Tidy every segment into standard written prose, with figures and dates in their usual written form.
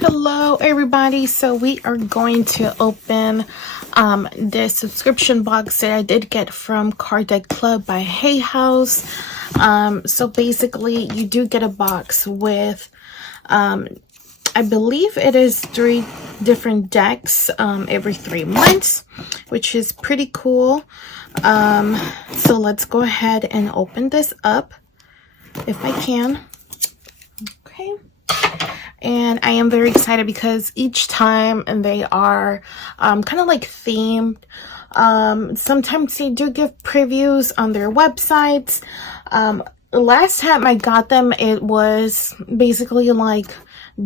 Hello everybody, so we are going to open the subscription box that I did get from Card Deck Club by Hay House. So basically you do get a box with I believe it is 3 different decks every 3 months, which is pretty cool. So let's go ahead and open this up if I can. Okay. And I am very excited because each time they are kind of like themed. Sometimes they do give previews on their websites. Last time I got them, it was basically like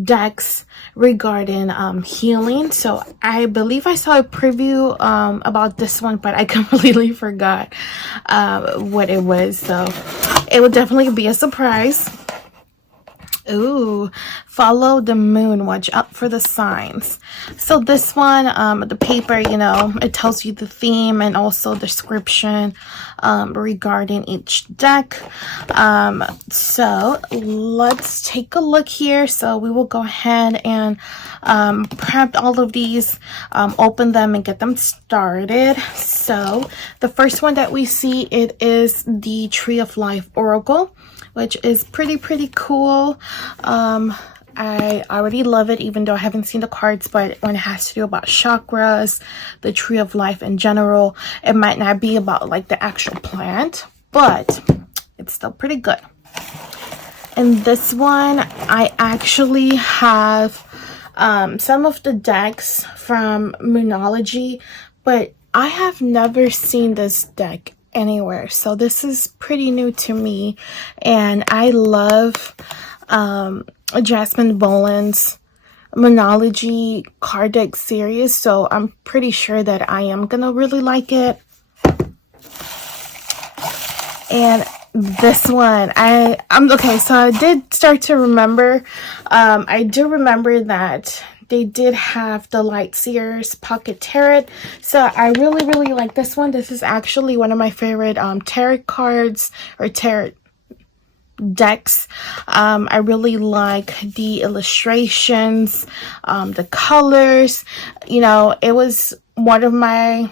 decks regarding healing. So I believe I saw a preview about this one, but I completely forgot what it was. So it will definitely be a surprise. Ooh, follow the moon, watch out for the signs. So this one, the paper, you know, it tells you the theme and also description regarding each deck. So let's take a look here. So we will go ahead and prep all of these, open them and get them started. So the first one that we see, it is the Tree of Life Oracle, which is pretty cool. I already love it, even though I haven't seen the cards, but when it has to do about chakras, the Tree of Life in general, it might not be about like the actual plant, but it's still pretty good. And this one, I actually have some of the decks from Moonology, but I have never seen this deck anywhere, so this is pretty new to me. And I love Jasmine Boland's Moonology card deck series, so I'm pretty sure that I am gonna really like it. And this one, I'm okay, so I did start to remember, I do remember that they did have the Lightseer's Pocket Tarot, so I really like this one. This is actually one of my favorite tarot cards or tarot decks. I really like the illustrations, the colors. You know, it was one of my,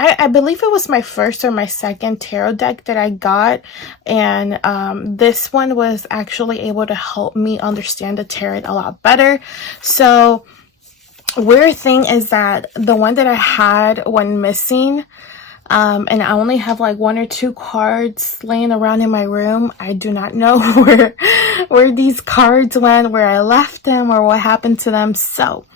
I believe it was my first or my second tarot deck that I got, and this one was actually able to help me understand the tarot a lot better. So weird thing is that the one that I had went missing, and I only have like 1 or 2 cards laying around in my room. I do not know where these cards went, where I left them, or what happened to them. So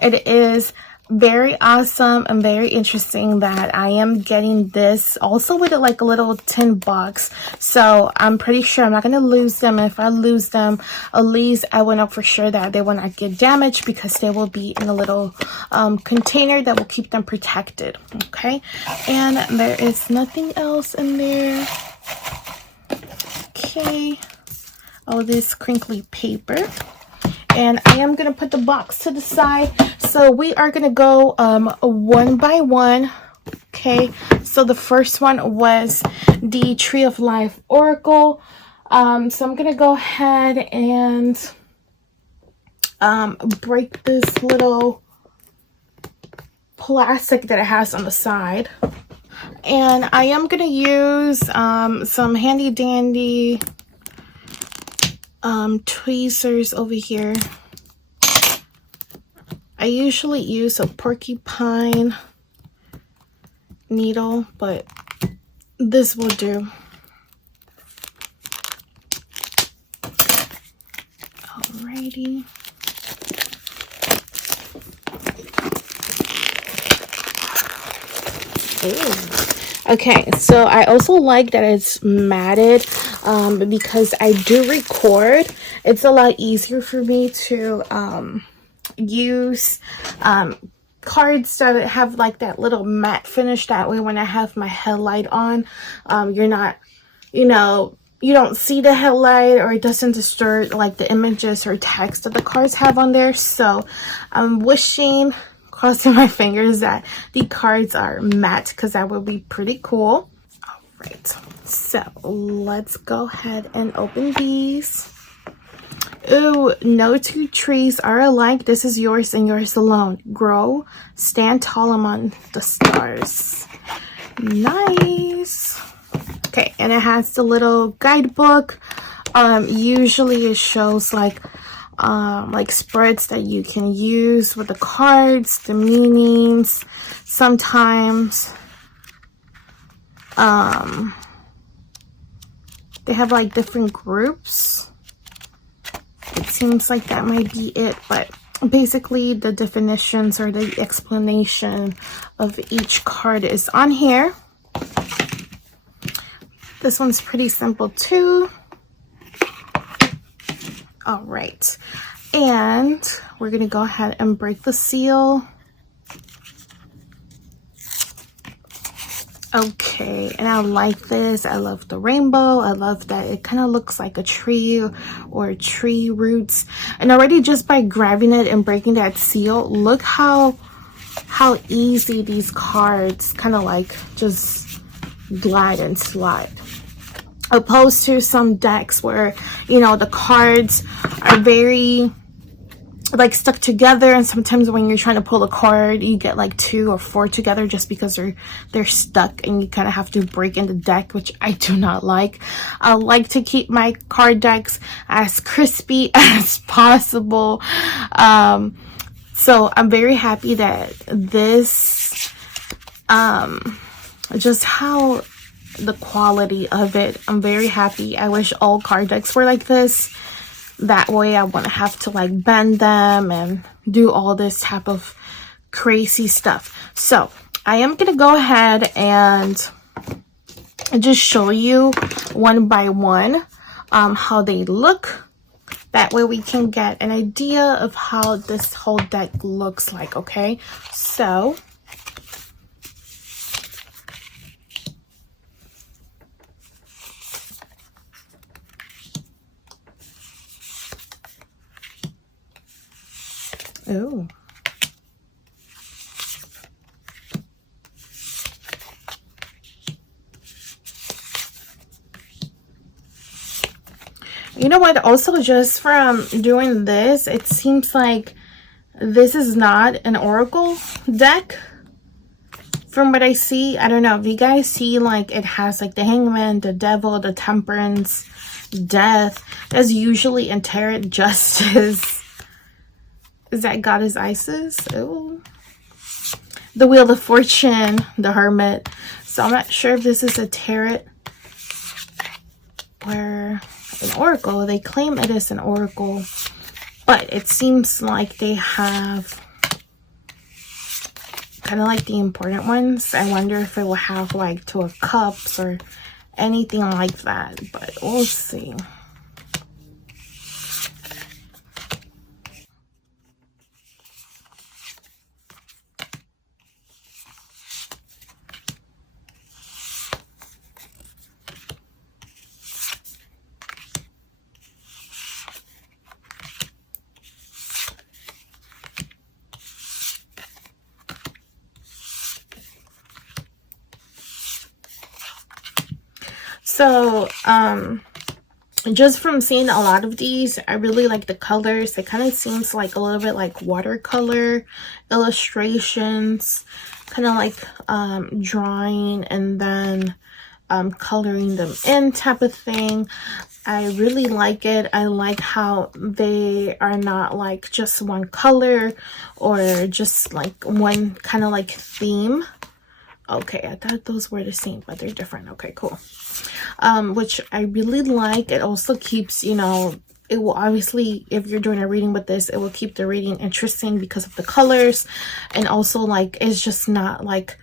it is very awesome and very interesting that I am getting this also with like a little tin box, so I'm pretty sure I'm not going to lose them. If I lose them, at least I will know for sure that they will not get damaged, because they will be in a little container that will keep them protected. Okay, and there is nothing else in there. Okay, all this crinkly paper. And I am going to put the box to the side. So we are going to go one by one. Okay, so the first one was the Tree of Life Oracle. So I'm going to go ahead and break this little plastic that it has on the side. And I am going to use some handy dandy tweezers over here. I usually use a porcupine needle, but this will do. Alrighty. Ooh. Okay, so I also like that it's matted, because I do record. It's a lot easier for me to use cards that have like that little matte finish. That way when I have my headlight on, you're not, you know, you don't see the headlight, or it doesn't disturb like the images or text that the cards have on there. So I'm wishing, crossing my fingers, that the cards are matte, because that would be pretty cool. All right, so let's go ahead and open these. Ooh, no two trees are alike. This is yours and yours alone. Grow, stand tall among the stars. Nice. Okay, and it has the little guidebook. Usually it shows like spreads that you can use with the cards, the meanings. Sometimes they have like different groups. It seems like that might be it, but basically the definitions or the explanation of each card is on here. This one's pretty simple too. All right, and we're gonna go ahead and break the seal. Okay, and I like this. I love the rainbow. I love that it kind of looks like a tree or tree roots. And already just by grabbing it and breaking that seal, look how easy these cards kind of like just glide and slide. Opposed to some decks where, you know, the cards are very like stuck together, and sometimes when you're trying to pull a card you get like 2 or 4 together just because they're stuck, and you kind of have to break in the deck, which I do not like. I like to keep my card decks as crispy as possible. So I'm very happy that this just how the quality of it, I'm very happy. I wish all card decks were like this. That way I wouldn't have to like bend them and do all this type of crazy stuff. So I am gonna go ahead and just show you one by one how they look. That way we can get an idea of how this whole deck looks like. Okay, so ooh. You know what? Also, just from doing this, it seems like this is not an oracle deck. From what I see, I don't know if you guys see, like it has like the Hangman, the Devil, the Temperance, Death. That's usually in Tarot Justice. Is that Goddess Isis? Oh, the Wheel of Fortune, the Hermit. So I'm not sure if this is a tarot or an oracle. They claim it is an oracle, but it seems like they have kind of like the important ones. I wonder if it will have like 2 of Cups or anything like that, but we'll see. So just from seeing a lot of these, I really like the colors. It kind of seems like a little bit like watercolor illustrations, kind of like drawing and then coloring them in type of thing. I really like it. I like how they are not like just one color or just like one kind of like theme. Okay, I thought those were the same, but they're different. Okay, cool. Which I really like. It also keeps, you know, it will obviously, if you're doing a reading with this, it will keep the reading interesting because of the colors, and also like it's just not like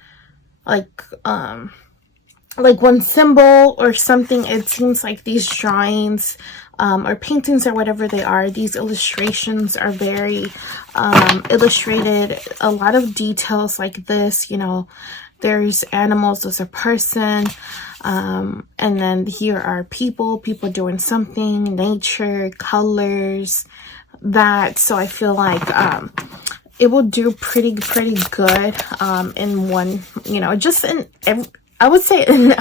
one symbol or something. It seems like these drawings or paintings or whatever they are, these illustrations are very illustrated. A lot of details like this, you know, there's animals, there's a person, and then here are people doing something, nature, colors, that. So I feel like it will do pretty good in one, you know, just in every, I would say in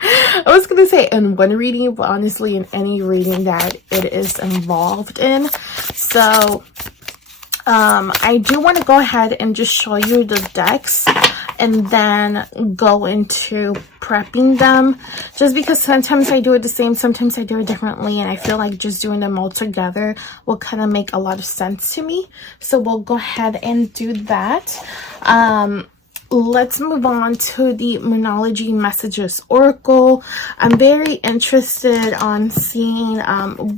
I was gonna say in one reading, but honestly in any reading that it is involved in. So I do want to go ahead and just show you the decks and then go into prepping them, just because sometimes I do it the same, sometimes I do it differently, and I feel like just doing them all together will kind of make a lot of sense to me. So we'll go ahead and do that. Let's move on to the Moonology Messages Oracle. I'm very interested on seeing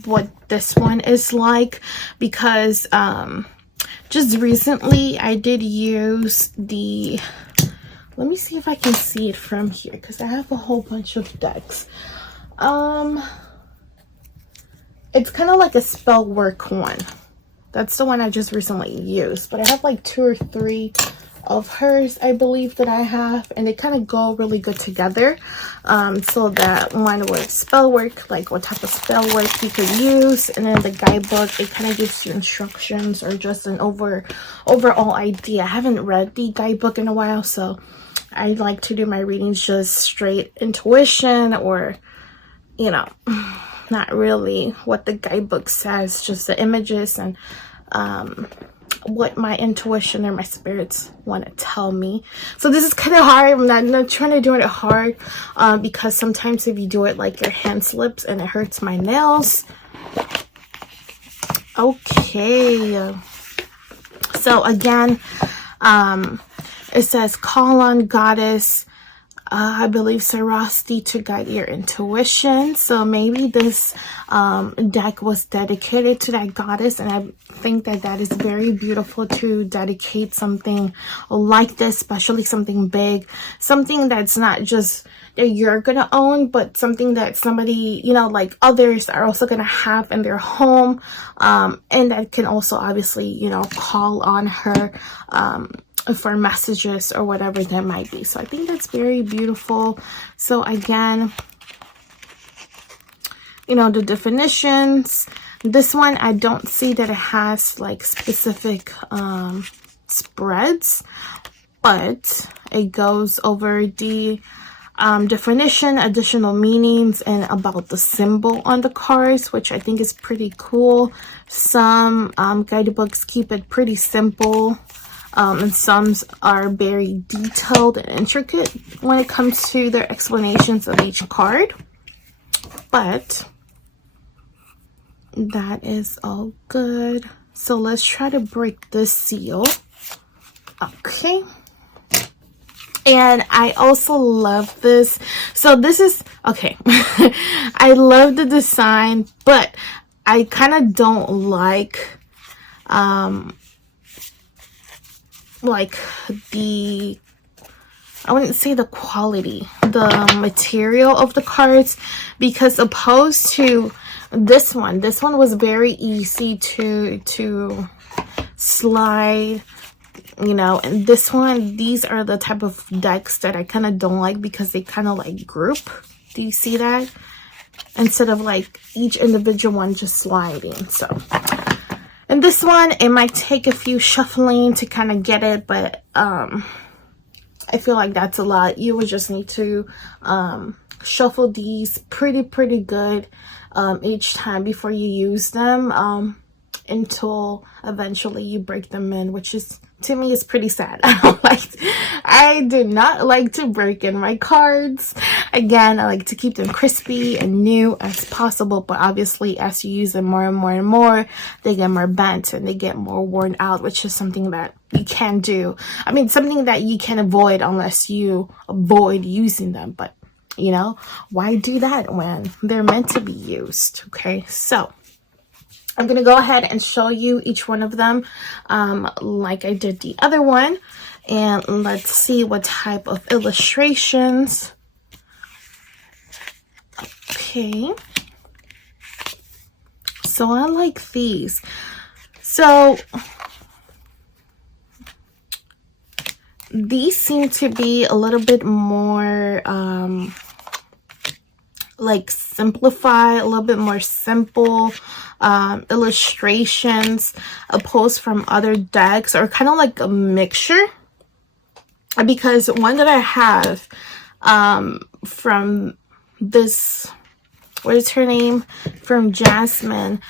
what this one is like, because just recently I did use the, let me see if I can see it from here, because I have a whole bunch of decks. It's kind of like a spell work one. That's the one I just recently used, but I have like 2 or 3 of hers, I believe, that I have, and they kind of go really good together. So that one with spell work, like what type of spell work you could use, and then the guidebook, it kind of gives you instructions or just an overall idea. I haven't read the guidebook in a while, so I like to do my readings just straight intuition, or you know, not really what the guidebook says, just the images and what my intuition or my spirits want to tell me. So this is kind of hard. I'm not trying to do it hard, because sometimes if you do it, like, your hand slips and it hurts my nails. Okay, so again, it says call on goddess, I believe Sarasti, to guide your intuition. So maybe this deck was dedicated to that goddess, and I think that that is very beautiful to dedicate something like this, especially something big, something that's not just that you're gonna own, but something that somebody, you know, like others are also gonna have in their home, and that can also obviously, you know, call on her for messages or whatever that might be. So I think that's very beautiful. So again, you know, the definitions, this one I don't see that it has like specific spreads, but it goes over the definition, additional meanings, and about the symbol on the cards, which I think is pretty cool. Some guidebooks keep it pretty simple, and some are very detailed and intricate when it comes to their explanations of each card. But that is all good. So let's try to break this seal. Okay. And I also love this. So this is, okay. I love the design, but I kind of don't like the, I wouldn't say the quality, the material of the cards, because opposed to this one was very easy to slide, you know. And this one, these are the type of decks that I kind of don't like, because they kind of like group. Do you see that? Instead of like each individual one just sliding. So, and this one, it might take a few shuffling to kind of get it, but I feel like that's a lot. You would just need to shuffle these pretty good each time before you use them, until eventually you break them in, which is, to me, is pretty sad. I do not like to break in my cards. Again, I like to keep them crispy and new as possible, but obviously as you use them more and more and more, they get more bent and they get more worn out, which is something that you can do. I mean, something that you can avoid unless you avoid using them, but you know, why do that when they're meant to be used? Okay, so I'm going to go ahead and show you each one of them like I did the other one. And let's see what type of illustrations. Okay. So I like these. So these seem to be a little bit more like simplify, a little bit more simple illustrations opposed from other decks, or kind of like a mixture, because one that I have from this, what is her name, from Jasmine.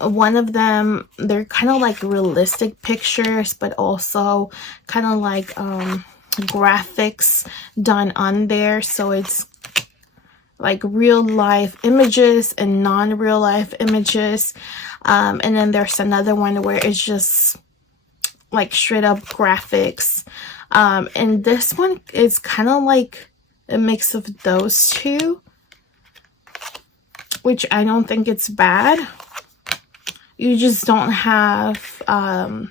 One of them, they're kind of like realistic pictures, but also kind of like graphics done on there. So it's like real life images and non-real life images. And then there's another one where it's just like straight up graphics. And this one is kind of like a mix of those two, which I don't think it's bad. You just don't have a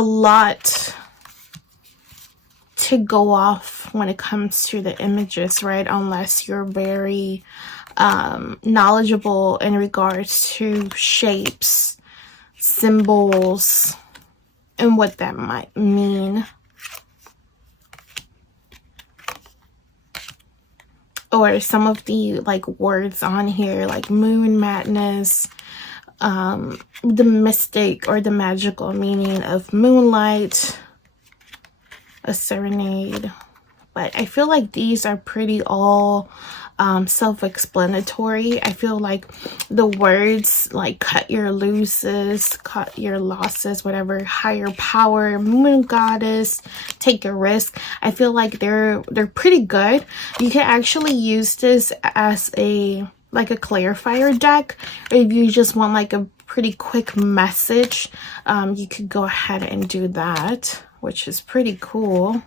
lot to go off when it comes to the images, right? Unless you're very knowledgeable in regards to shapes, symbols, and what that might mean. Or some of the like words on here, like moon madness, the mystic or the magical meaning of moonlight, a serenade. But I feel like these are pretty all self-explanatory. I feel like the words like cut your losses, cut your losses, whatever, higher power, moon goddess, take a risk, I feel like they're pretty good. You can actually use this as a like a clarifier deck, or if you just want like a pretty quick message, you could go ahead and do that, which is pretty cool.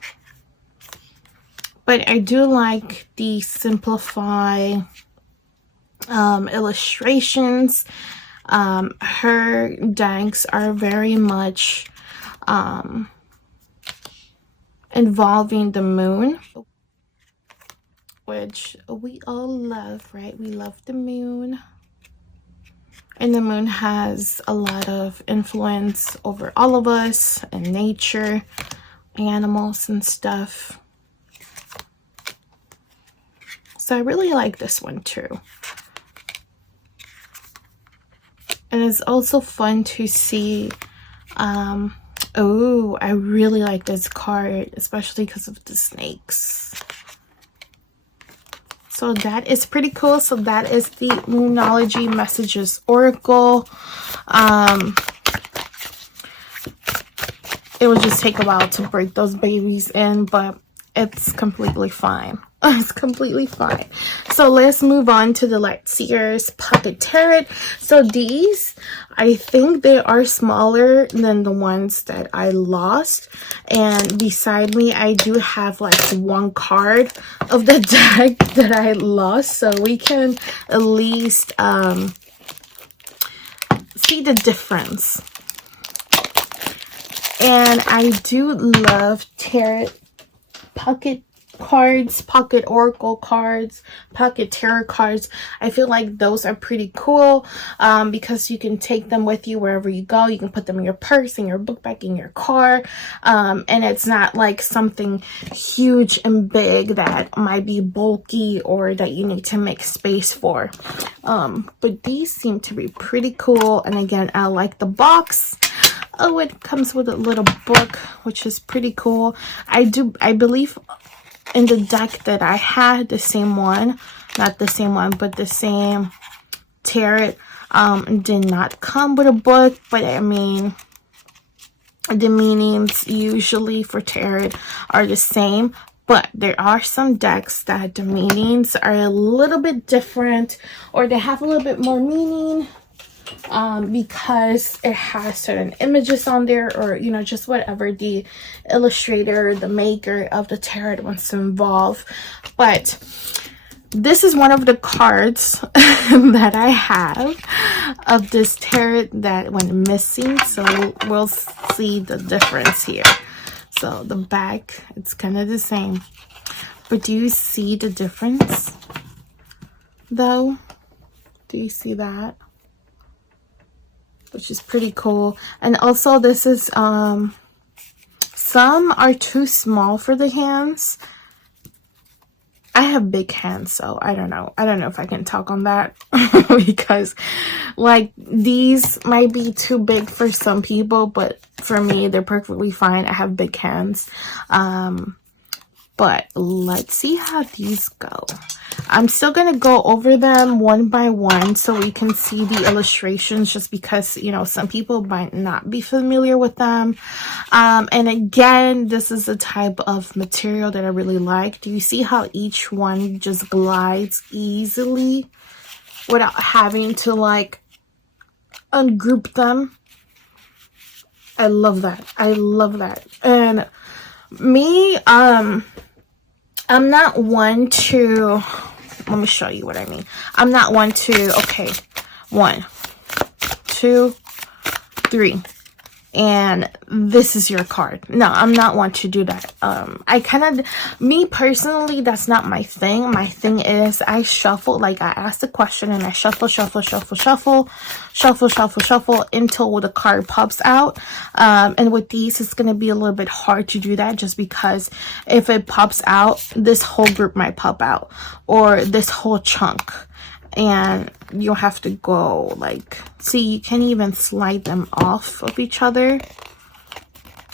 But I do like the simplify illustrations. Her decks are very much involving the moon, which we all love, right? We love the moon. And the moon has a lot of influence over all of us and nature, animals and stuff. So I really like this one too. And it's also fun to see, oh, I really like this card, especially because of the snakes. So that is pretty cool. So that is the Moonology Messages Oracle. It will just take a while to break those babies in, but it's completely fine. It's completely fine. So let's move on to the Lightseer's Pocket Tarot. So these, I think they are smaller than the ones that I lost. And beside me, I do have like one card of the deck that I lost. So we can at least see the difference. And I do love tarot pocket cards, pocket oracle cards, pocket tarot cards. I feel like those are pretty cool because you can take them with you wherever you go. You can put them in your purse, in your book bag, in your car, and it's not like something huge and big that might be bulky or that you need to make space for. But these seem to be pretty cool. And again, I like the box. Oh, it comes with a little book, which is pretty cool. I believe in the deck that I had, the same one, not the same one, but the same tarot, did not come with a book. But I mean, the meanings usually for tarot are the same. But there are some decks that the meanings are a little bit different, or they have a little bit more meaning. Because it has certain images on there, or you know, just whatever the illustrator, the maker of the tarot wants to involve. But this is one of the cards that I have of this tarot that went missing, so we'll see the difference here. So the back, it's kind of the same, but do you see the difference though? Do you see that? Which is pretty cool. And also this is some are too small for the hands. I have big hands, so I don't know if I can talk on that because like these might be too big for some people, but for me they're perfectly fine. I have big hands. But But let's see how these go. I'm still going to go over them one by one so we can see the illustrations, just because, you know, some people might not be familiar with them. And again, this is the type of material that I really like. Do you see how each one just glides easily without having to like ungroup them? I love that. I love that. And me, I'm not one to, let me show you what I mean. I'm not one to, okay, 1, 2, 3, and this is your card. No, I'm not one to do that. I kind of, me personally, that's not my thing. My thing is I shuffle, like I ask the question and I shuffle until the card pops out. And with these, it's going to be a little bit hard to do that, just because if it pops out, this whole group might pop out, or this whole chunk. And you'll have to go like, see, you can't even slide them off of each other.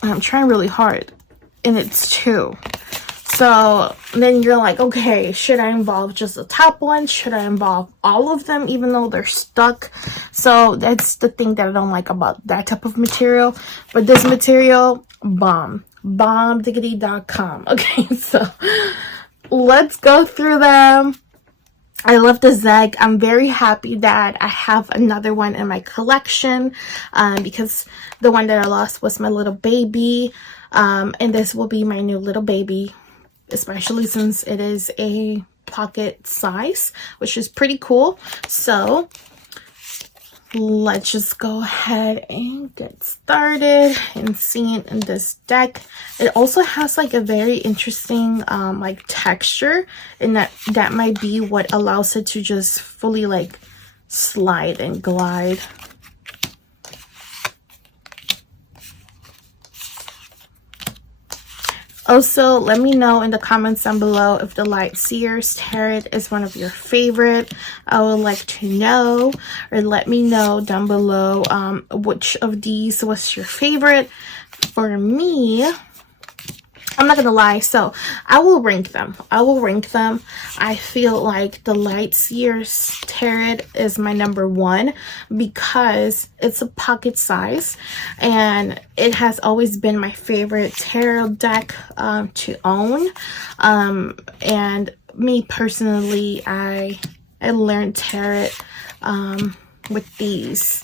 I'm trying really hard, and it's 2. So then you're like, okay, should I involve just the top one? Should I involve all of them, even though they're stuck? So that's the thing that I don't like about that type of material. But this material, bombdiggity.com. Okay, so let's go through them. I love the Zeg. I'm very happy that I have another one in my collection, because the one that I lost was my little baby, and this will be my new little baby, especially since it is a pocket size, which is pretty cool. So let's just go ahead and get started and seeing in this deck. It also has like a very interesting like texture, and that might be what allows it to just fully like slide and glide. Also, let me know in the comments down below if the Light Seers Tarot is one of your favorite. I would like to know, or let me know down below which of these was your favorite. For me, I'm not gonna lie, so I will rank them. I feel like the Light Seers Tarot is my #1 because it's a pocket size, and it has always been my favorite tarot deck to own. And me personally, I learned tarot with these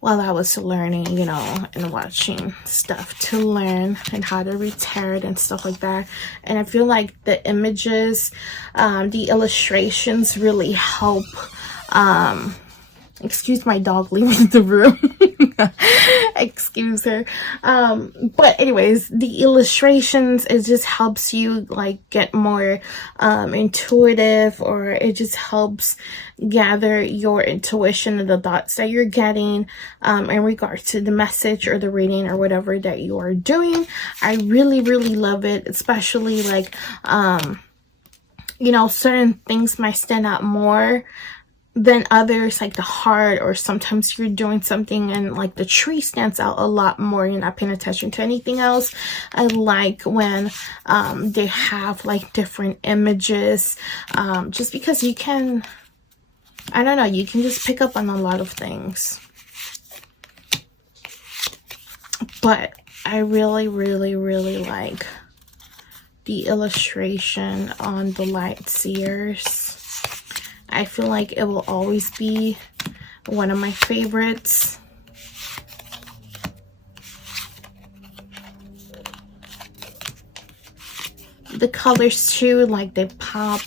while I was learning, you know, and watching stuff to learn and how to read tarot and stuff like that. And I feel like the images, the illustrations really help. Excuse my dog leaving the room. Excuse her. But anyways, the illustrations, it just helps you like get more intuitive, or it just helps gather your intuition and the thoughts that you're getting in regards to the message or the reading or whatever that you are doing. I really love it, especially like you know, certain things might stand out more than others, like the heart, or sometimes you're doing something and like the tree stands out a lot more, you're not paying attention to anything else. I like when they have like different images, just because you can, I don't know, you can just pick up on a lot of things. But I really like the illustration on the Light Seers. I feel like it will always be one of my favorites. The colors too, like they pop.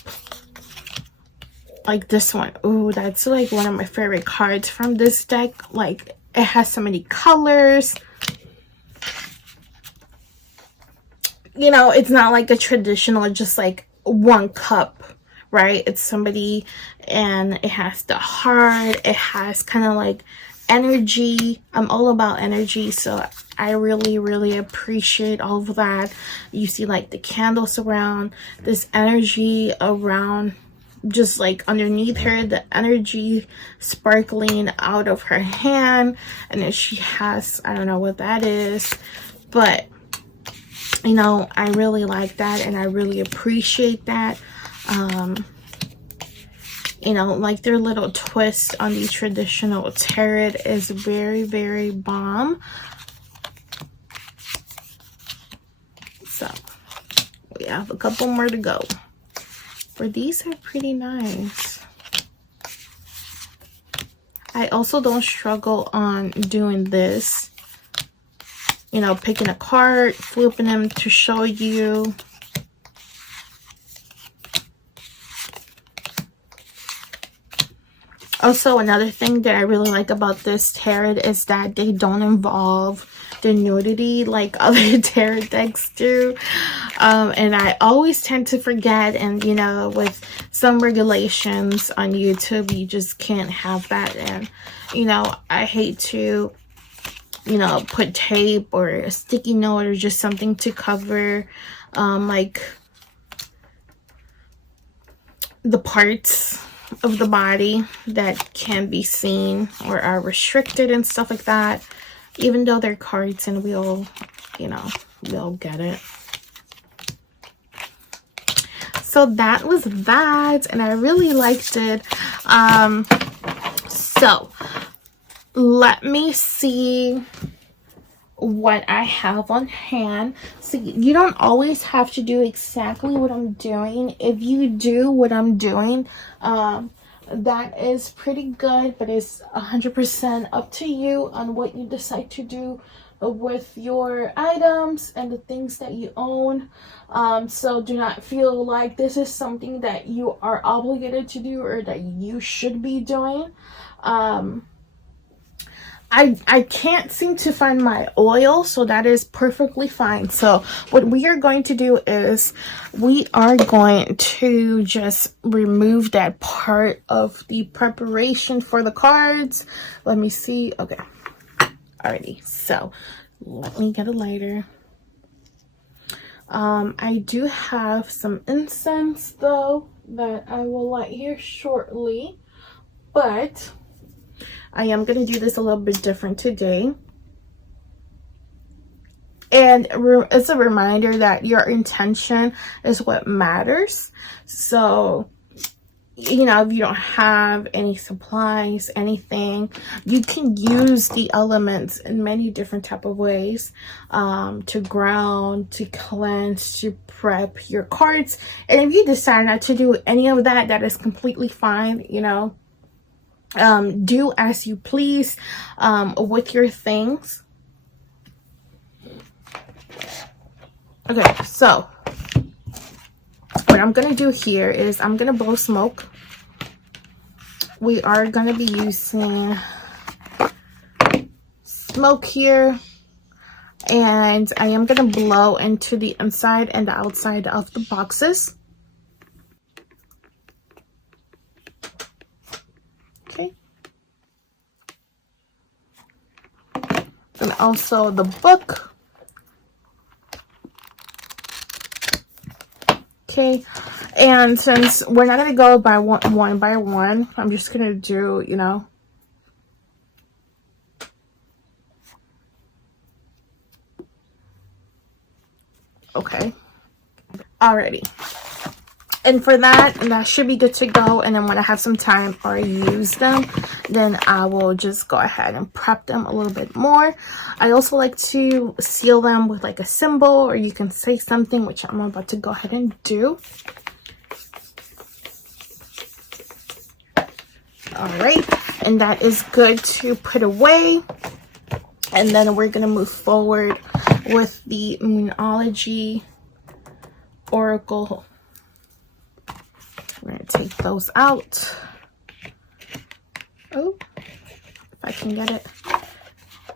Like this one. Ooh, that's like one of my favorite cards from this deck. Like it has so many colors. You know, it's not like a traditional, just like one cup, right? It's somebody, and it has the heart, it has kind of like energy. I'm all about energy, so I really appreciate all of that. You see like the candles around, this energy around, just like underneath her, the energy sparkling out of her hand, and then she has, I don't know what that is, but You know, I really like that and I really appreciate that. You know, like their little twist on the traditional tarot is very, very bomb. So we have a couple more to go. But these are pretty nice. I also don't struggle on doing this. You know, picking a card, flipping them to show you. Also, another thing that I really like about this tarot is that they don't involve the nudity like other tarot decks do. And I always tend to forget, and you know, with some regulations on YouTube, you just can't have that. And you know, I hate to, you know, put tape or a sticky note or just something to cover like the parts of the body that can be seen or are restricted and stuff like that, even though they're cards and we'll, you know, we'll get it. So that was that, and I really liked it. So let me see what I have on hand. So you don't always have to do exactly what I'm doing. If you do what I'm doing, that is pretty good, but it's 100% up to you on what you decide to do with your items and the things that you own. So do not feel like this is something that you are obligated to do or that you should be doing. I can't seem to find my oil, so that is perfectly fine. So what we are going to do is we are going to just remove that part of the preparation for the cards. Let me see. Okay. Alrighty. So let me get a lighter. I do have some incense though that I will light here shortly, but I am going to do this a little bit different today. And it's a reminder that your intention is what matters. So, you know, if you don't have any supplies, anything, you can use the elements in many different type of ways, to ground, to cleanse, to prep your cards. And if you decide not to do any of that, that is completely fine, you know. Do as you please with your things. Okay, so what I'm gonna do here is I'm gonna blow smoke. We are gonna be using smoke here, and I am gonna blow into the inside and the outside of the boxes. Okay. And also the book. Okay, and since we're not gonna go by one by one, I'm just gonna do, you know, okay, alrighty. And for that, and that should be good to go. And then when I have some time or use them, then I will just go ahead and prep them a little bit more. I also like to seal them with like a symbol, or you can say something, which I'm about to go ahead and do. All right, and that is good to put away. And then we're gonna move forward with the Moonology Oracle. We're gonna take those out. Oh, if I can get it.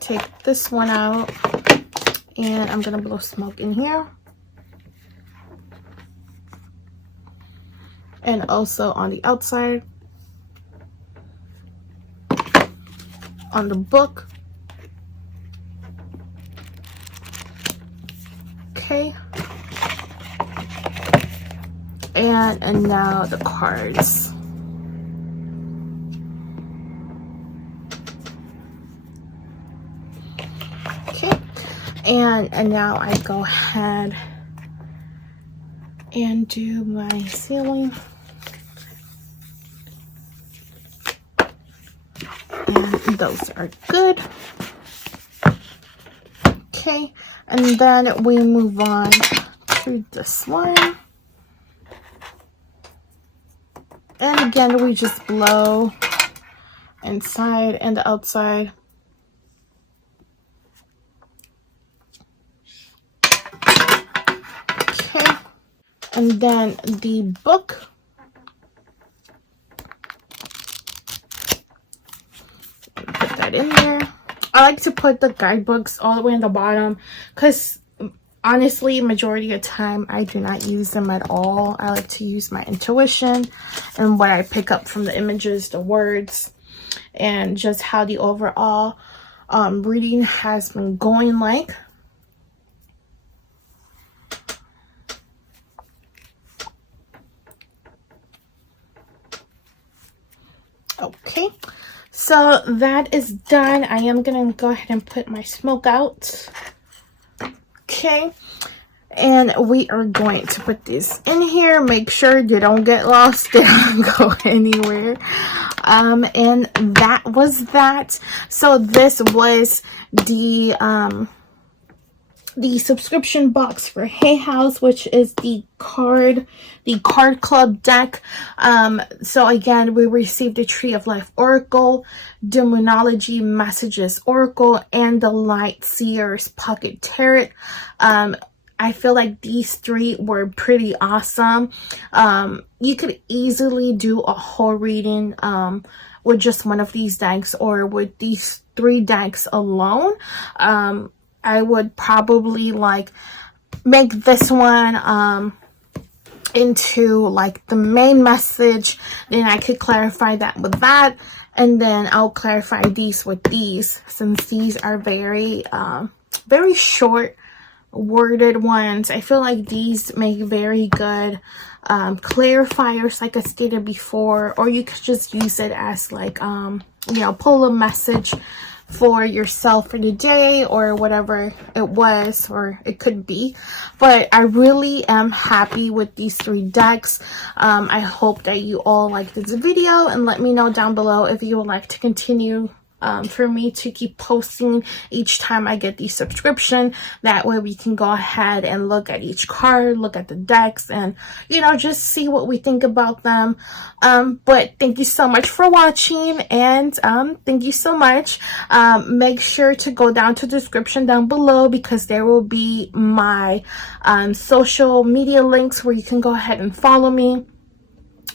Take this one out, and I'm gonna blow smoke in here. And also on the outside, on the book. Okay. And now the cards. Okay, And now I go ahead and do my sealing. And those are good. Okay, and then we move on to this one. And again, we just blow inside and outside. Okay, and then the book. Put that in there. I like to put the guidebooks all the way in the bottom because honestly, majority of the time, I do not use them at all. I like to use my intuition and what I pick up from the images, the words, and just how the overall reading has been going like. Okay, so that is done. I am going to go ahead and put my smoke out. Okay, and we are going to put this in here. Make sure they don't get lost. They don't go anywhere. And that was that. So this was the subscription box for Hay House, which is the card club deck. So again, we received the Tree of Life Oracle, Demonology Messages Oracle, and the Light Seers Pocket Tarot. I feel like these three were pretty awesome. You could easily do a whole reading with just one of these decks or with these three decks alone. I would probably like make this one into like the main message. Then I could clarify that with that. And then I'll clarify these with these, since these are very, very short worded ones. I feel like these make very good clarifiers, like I stated before, or you could just use it as like, you know, pull a message for yourself for the day or whatever it was or it could be. But I really am happy with these three decks. I hope that you all like this video, and let me know down below if you would like to continue for me to keep posting each time I get the subscription. That way we can go ahead and look at each card, look at the decks, and you know, just see what we think about them. But thank you so much for watching, and thank you so much. Make sure to go down to the description down below, because there will be my social media links where you can go ahead and follow me.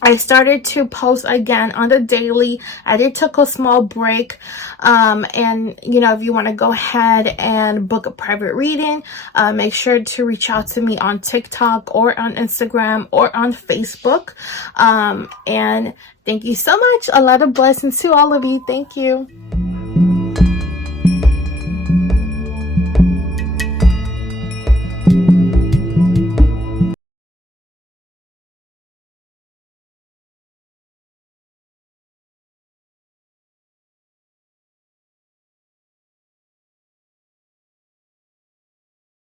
I started to post again on the daily. I did took a small break. And you know, if you want to go ahead and book a private reading, make sure to reach out to me on TikTok or on Instagram or on Facebook. And thank you so much. A lot of blessings to all of you. Thank you.